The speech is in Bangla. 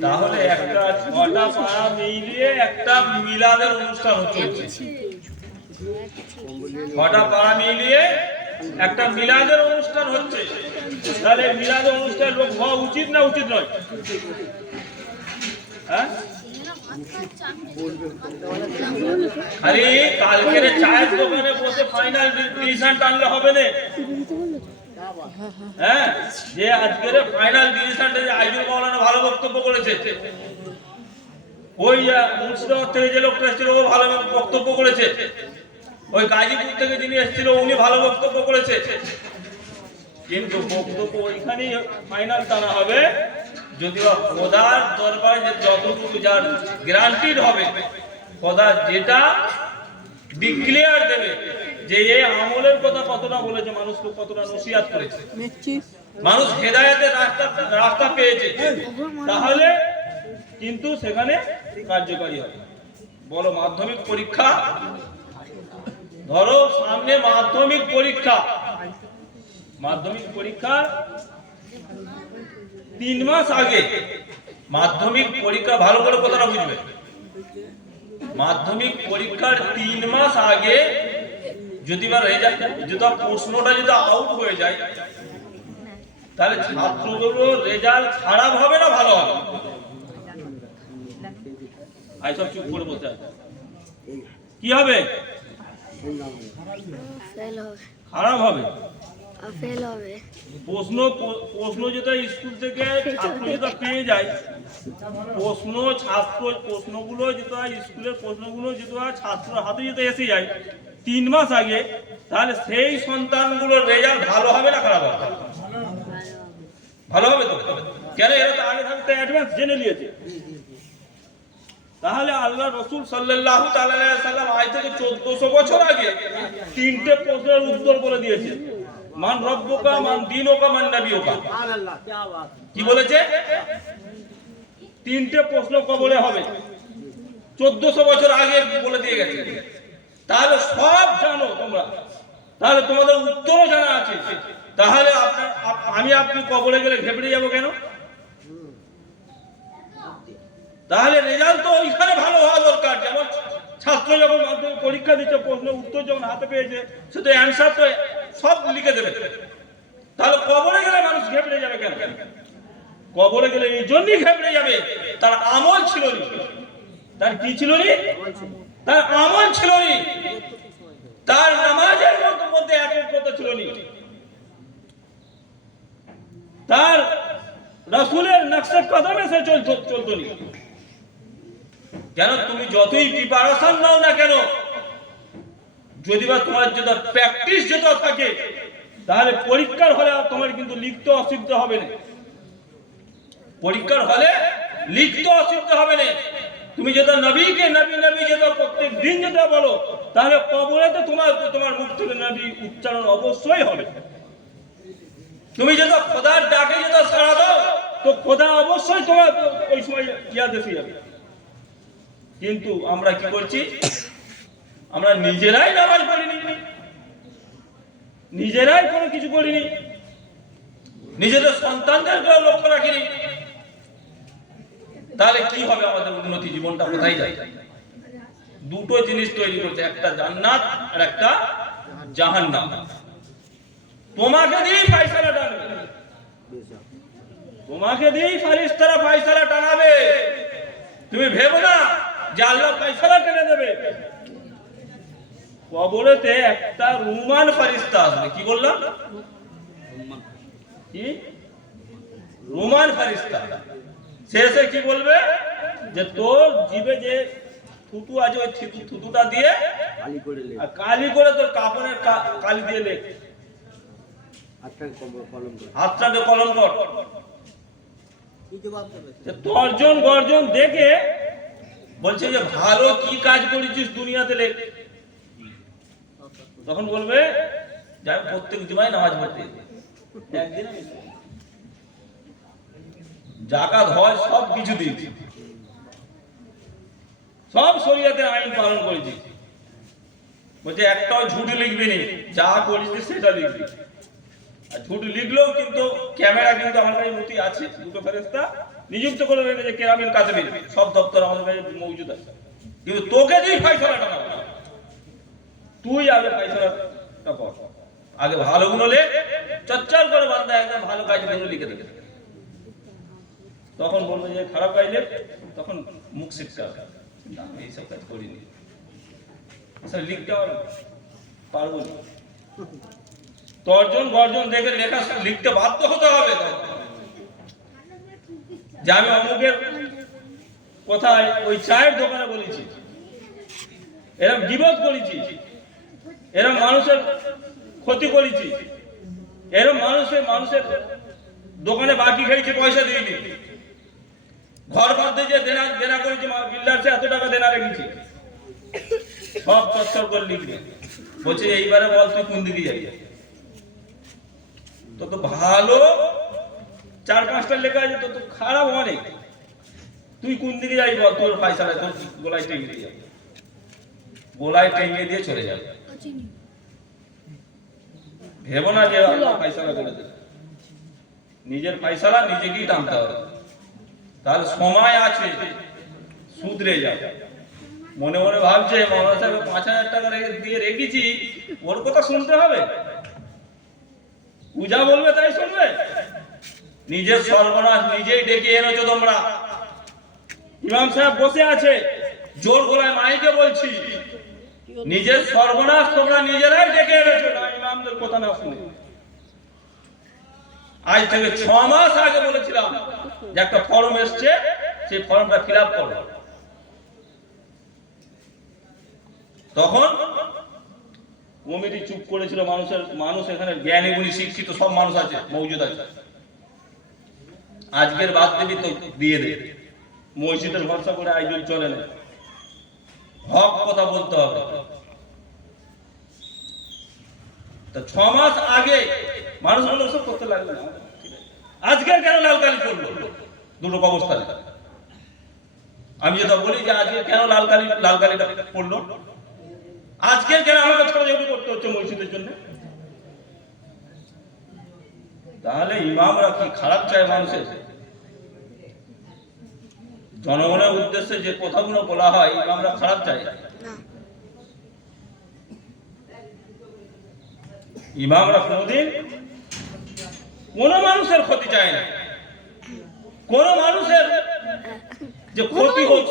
তাহলে একটা ছটা পাড়া মিলিয়ে একটা মিলাদের অনুষ্ঠান হচ্ছে। ছটা পাড়া মিলিয়ে একটা মিলাদের অনুষ্ঠান হচ্ছে। তাহলে মিলাদের অনুষ্ঠান লোক হওয়া উচিত না উচিত নয়? হ্যাঁ, আরে কালকের চায়ের দোকানে বসে ফাইনাল ডিসিশন টানলে হবে না। হ্যাঁ, যে আজকের ফাইনাল ডিসিশনটা যে আইজুল মাওলানা ভালো বক্তব্য করেছে, ওই মুর্শিদাবাদ থেকে যে লোকটা এসেছিল ও ভালো বক্তব্য করেছে, ওই গাজীপুর থেকে যিনি এসেছিল উনি ভালো বক্তব্য করেছে, কিন্তু বক্তব্য ওইখানেই ফাইনাল টানা হবে যদি খোদার দরবারে যে যতটুকু যার গ্যারান্টিড হবে, খোদা যেটা ডিক্লেয়ার দেবে যে এই আমলের কথা কতটা বলেছে, মানুষকে কতটা নসিহত করেছে, মানুষ হেদায়েতের রাস্তা পেয়েছে, তাহলে কিন্তু সেখানে কার্যকারী হবে। বলো মাধ্যমিক পরীক্ষা, ধরো সামনে মাধ্যমিক পরীক্ষা, মাধ্যমিক পরীক্ষার 3 মাস আগে, মাধ্যমিক পরীক্ষা ভালো করে কথাটা বুঝবে, মাধ্যমিক পরীক্ষার 3 মাস আগে যদি বা রেজাল্ট যদি প্রশ্নটা যদি আউট হয়ে যায়, তাহলে ছাত্রগুলো রেজাল্ট খারাপ হবে না ভালো হবে? আই সব চুপ করে বসে আছে, কি হবে? খারাপ হবে, ফেল হবে। প্রশ্ন যেটা স্কুল থেকে ছাত্র যেটা পেয়ে যায়, প্রশ্নগুলো যেটা স্কুলের প্রশ্নগুলো যেটা ছাত্র হাতে যেটা এসে যায় 3 মাস আগে, তাহলে সেই সন্তানগুলোর রেজাল্ট ভালো হবে না খারাপ হবে? ভালো হবে তো। কেন? এরা তো আগে থাকতে অ্যাডভান্স জেনে নিয়েছে। তাহলে আল্লাহ রাসূল সাল্লাল্লাহু তাআলা আলাইহি সাল্লাম আজ থেকে 1400 বছর আগে 3টে প্রশ্নের উত্তর বলে দিয়েছে। মান রব্বুকা, মান দীনুকা, মান নবিয়ুকা। সুবহানাল্লাহ, কি আওয়াজ! কি বলেছে? 3টে প্রশ্ন কবলে হবে, 1400 বছর আগে বলে দিয়ে গেছে। তাহলে সব জানো তোমরা, তাহলে তোমাদের উত্তরও জানা আছে। তাহলে আমি আপনি কবরে গেলে ঘেবড়ে যাব কেন? তাহলে রেজাল্ট তো ওইখানে ভালো হওয়া দরকার। যেমন ছাত্র যখন মাধ্যমিক পরীক্ষা দিচ্ছে, প্রশ্ন উত্তর যখন হাতে পেয়েছে, সে তো অ্যান্সার তো সব লিখে দেবে। তাহলে কবরে গেলে মানুষ ঘেবড়ে যাবে কেন? কবরে গেলে এই জন্যই ঘেবড়ে যাবে, তার আমল ছিল না। তার কি ছিল না? তার আমল ছিল না, তার নামাজের মধ্যে একত্রতা ছিল না, তার রাসূলের নকশে কদমে সে চলতো না। কেন? তুমি যতই প্রিপারেশন নাও না কেন, যদি বা তোমার যেটা প্র্যাকটিস যেটা থাকে, তাহলে পরীক্ষার হলে তোমার কিন্তু লিখতে অসুবিধা হবে না। পরীক্ষার হলে লিখতে অসুবিধা হবে না। তুমি যেটা নবীকে নবী যেটা প্রত্যেক দিন যেটা বলো, তাহলে কবরে তো তোমার মুখ থেকে নবী উচ্চারণ অবশ্যই হবে। তুমি যেটা খোদার ডাকে যেটা সাড়া দাও, তো খোদা অবশ্যই তোমার ওই সময় ইয়াদ এসে যাবে। কিন্তু আমরা কি করছি? আমরা নিজেরাই নামাজ পড়িনি, নিজেরাই কোনো কিছু করিনি, নিজেদের সন্তানদেরকে লক্ষ্য রাখিনি। তাহলে কি হবে? আমাদের উন্নতি, জীবনটা কোথায় যায়? দুটো জিনিস তৈরি করছে, একটা জান্নাত আর একটা জাহান্নাম। তোমাকে দিয়েই ফায়সালা টানবে, তোমাকে দিয়েই ফারিস্তারা ফায়সালা টানাবে। তুমি ভেবো না যে আল্লাহ ফায়সালা টেনে দেবে। কবরেতে একটা রুমান ফারিস্তা আসবে। কি বললাম? কি? রুমান ফারিস্তা। শেষে কি বলবে? যে তোর জিভে যে থুতু আছে, ওই থুতুটা দিয়ে কালি করে তোর কাপড়ের কালি দিয়ে লেখ, হাতটাকে কলম কর। তর্জন গর্জন দেখে বলছে যে ভালো কি কাজ করেছিস দুনিয়াতে লেখ। তখন বলবে যে আমি প্রত্যেক জুমায় নামাজ পড়তে, একদিন যাকাত হয় সব কিছু দিয়েছি, সব শরীয়তের আইন পালন করেছি। বলছে একটাও ঝুট লিখবি নি, যা করেছিস সেটা লিখবি। আর ঝুট লিখলেও কিন্তু ক্যামেরা কিন্তু আমার কাছে নথি আছে, দুটো ফেরেশতা নিযুক্ত করে রেখেছে কেরামিন কাতিবিন, সব দপ্তর আমাদের কাছে মজুদ আছে। কিন্তু তোকে যেই ফয়সালাটা না, তুই আগে ফয়সালাটা কর, আগে ভালোগুলো লেখ, চচ্চর করে বান্দা একদম ভালো কাজগুলো লিখে দেবে। তখন বলবে যে খারাপ কাজ লেখ, তখন মুখ শিখতে হবে, না আমি এইসব কাজ করিনি, এসব লিখতে পারবো না। তর্জন গর্জন দেখে লেখা লিখতে বাধ্য হতে হবে যে আমি অমুকের কোথায় ওই চায়ের দোকানে বলেছি, এরকম গীবত করেছি, এরকম মানুষের ক্ষতি করেছি, এরকম মানুষের দোকানে বাকি খেয়েছি, পয়সা দিইনি, ঘর বাঁধতে যে দেনা করেছি, বিল্ডারসে এত টাকা দেনা রেখেছি, সব চচ্চর করে লিখবে। বলছে এইবারে বল তুই কোন দিকে যাবি, তো তো ভালো 4-5টা লেখা আছে, তো তো খারাপ অনেক, তুই কোন দিকে যাবি বল, তোর ফয়সালায় তোর গোলায় টেঙ্গে দিয়ে যাবে, গোলায় টেঙ্গে দিয়ে চলে যাবে। ভেবো না যে আল্লাহ ফয়সালা করে দেবে, নিজের ফয়সালা নিজেকেই টানতে হবে। তাহলে সময় আছে, শুধরে যাবে। মনে মনে ভাবছে মৌলানা সাহেব 5,000 টাকা দিয়ে রেখেছি, ওর কথা শুনতে হবে, পূজা বলবে তাই শুনবে? নিজের সর্বনাশ নিজেই ডেকে এনেছো তোমরা। ইমাম সাহেব বসে আছে, জোর গলায় মাইকে বলছি, নিজের সর্বনাশ তোমরা নিজেরাই ডেকে এনেছো, না ইমামদের কথা না শুনে। আজ থেকে 6 মাস আগে বলেছিলাম যে একটা ফর্ম এসছে, সেই ফর্মটা ফিল আপ করো। তখন কমিটি চুপ করেছিল, মানুষ এখানে জ্ঞানী গুণী শিক্ষিত সব মানুষ আছে, মৌজুদ আছে। আজকের বাদ দিবি তো দিয়ে দে, মসজিদের ভরসা করে আইজুল চলে না, হক কথা বলতে হবে। তা 6 মাস আগে মানুষগুলো সব করতে লাগলো না, আজকের কেন লাল কালি করলো দুটো অবস্থায়? আমি যেটা বলি যে আজকে কেন লাল কালিটা পড়লো, আজকে কেন আমাকে ছোটাছুটি করতে হচ্ছে মসজিদের জন্য? তাহলে ইমামরা কি খারাপ চায় মানুষের? জনগণের উদ্দেশ্যে যে কথাগুলো বলা হয়, ইমামরা খারাপ চায়? ইমামরা কোনদিন কোন মানুষের ক্ষতি চায় না, কোন মানুষের যে ক্ষতি হোক